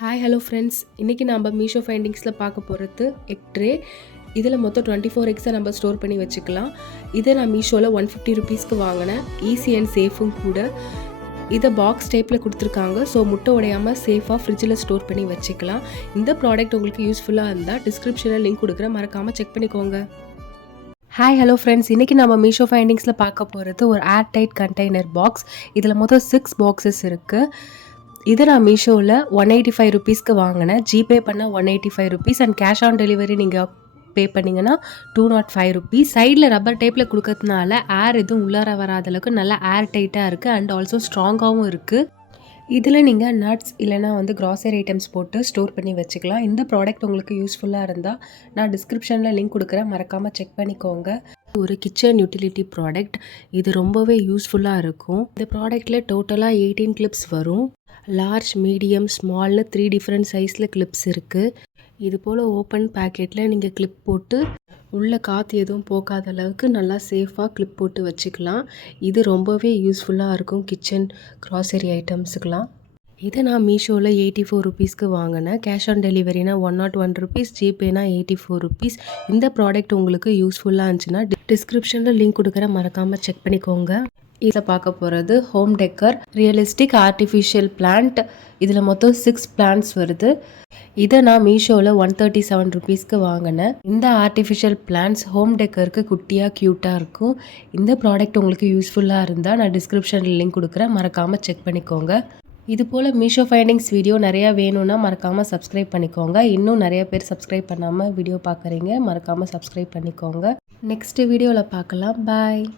Hi hello friends, இன்றைக்கி நம்ம மீஷோ ஃபைண்டிங்ஸில் பார்க்க போகிறது எக் ட்ரே. இதில் மொத்தம் 24 எக்ஸை நம்ம ஸ்டோர் பண்ணி வச்சுக்கலாம். இதை நான் மீஷோவில் 150 ருபீஸ்க்கு வாங்கினேன். ஈஸி அண்ட் சேஃபும் கூட. இதை பாக்ஸ் டைப்பில் கொடுத்துருக்காங்க. ஸோ முட்டை உடையாமல் சேஃபாக ஃப்ரிட்ஜில் ஸ்டோர் பண்ணி வச்சுக்கலாம். இந்த ப்ராடக்ட் உங்களுக்கு யூஸ்ஃபுல்லாக இருந்தால் டிஸ்கிரிப்ஷனில் லிங்க் கொடுக்குறேன், மறக்காமல் செக் பண்ணிக்கோங்க. ஹாய் ஹலோ ஃப்ரெண்ட்ஸ், இன்றைக்கி நம்ம மீஷோ ஃபைண்டிங்ஸில் பார்க்க போகிறது ஒரு ஏர் டைட் கண்டெய்னர் பாக்ஸ். இதில் மொத்தம் 6 பாக்ஸஸ் இருக்குது. இதை நான் மீஷோவில் 185 ருபீஸ்க்கு வாங்கினேன். ஜிபே பண்ணால் 185 rupees and cash on delivery நீங்கள் பே பண்ணிங்கன்னா 205 ருபீஸ். சைடில் ரப்பர் டைப்பில் கொடுக்கறதுனால ஏர் எதுவும் உள்ளார வராத அளவுக்கு நல்லா ஏர் டைட்டாக இருக்குது அண்ட் ஆல்சோ ஸ்ட்ராங்காகவும் இருக்குது. இதில் நீங்கள் நட்ஸ் இல்லைனா கிராசரி ஐட்டம்ஸ் போட்டு ஸ்டோர் பண்ணி வச்சுக்கலாம். இந்த ப்ராடக்ட் உங்களுக்கு யூஸ்ஃபுல்லாக இருந்தால் நான் டிஸ்கிரிப்ஷனில் லிங்க் கொடுக்குறேன், மறக்காமல் செக் பண்ணிக்கோங்க. ஒரு கிச்சன் யூட்டிலிட்டி ப்ராடக்ட். இது ரொம்பவே யூஸ்ஃபுல்லாக இருக்கும். இந்த ப்ராடக்டில் டோட்டலாக 18 கிளிப்ஸ் வரும். லார்ஜ், மீடியம், ஸ்மால்னு 3 டிஃப்ரெண்ட் சைஸில் கிளிப்ஸ் இருக்குது. இது போல் ஓப்பன் பேக்கெட்டில் நீங்கள் கிளிப் போட்டு உள்ளே காற்று எதுவும் போகாத அளவுக்கு நல்லா சேஃபாக கிளிப் போட்டு வச்சுக்கலாம். இது ரொம்பவே யூஸ்ஃபுல்லாக இருக்கும் கிச்சன் க்ராசரி ஐட்டம்ஸுக்கெலாம். இதை நான் மீஷோவில் 84 ருபீஸ்க்கு வாங்கினேன். கேஷ் ஆன் டெலிவரினா 101 ருபீஸ், ஜிபேனா 84 ருபீஸ். இந்த ப்ராடக்ட் உங்களுக்கு யூஸ்ஃபுல்லாக இருந்துச்சுன்னா டிஸ்கிரிப்ஷனில் லிங்க் கொடுக்குறேன், மறக்காமல் செக் பண்ணிக்கோங்க. இதில் பார்க்க போகிறது home decker realistic artificial plant. இதில் மொத்தம் 6 பிளான்ட்ஸ் வருது. இதை நான் மீஷோவில் 137 ருபீஸ்க்கு வாங்கினேன். இந்த ஆர்டிஃபிஷியல் பிளான்ட்ஸ் ஹோம் டெக்கருக்கு குட்டியாக க்யூட்டாக இருக்கும். இந்த ப்ராடக்ட் உங்களுக்கு யூஸ்ஃபுல்லாக இருந்தால் நான் டிஸ்கிரிப்ஷனில் லிங்க் கொடுக்குறேன், மறக்காமல் செக் பண்ணிக்கோங்க. இது போல் மீஷோ ஃபைண்டிங்ஸ் வீடியோ நிறையா வேணும்னா மறக்காமல் சப்ஸ்கிரைப் பண்ணிக்கோங்க. இன்னும் நிறைய பேர் சப்ஸ்கிரைப் பண்ணாமல் வீடியோ பார்க்குறீங்க, மறக்காமல் சப்ஸ்கிரைப் பண்ணிக்கோங்க. நெக்ஸ்ட் வீடியோவில் பார்க்கலாம். பாய்.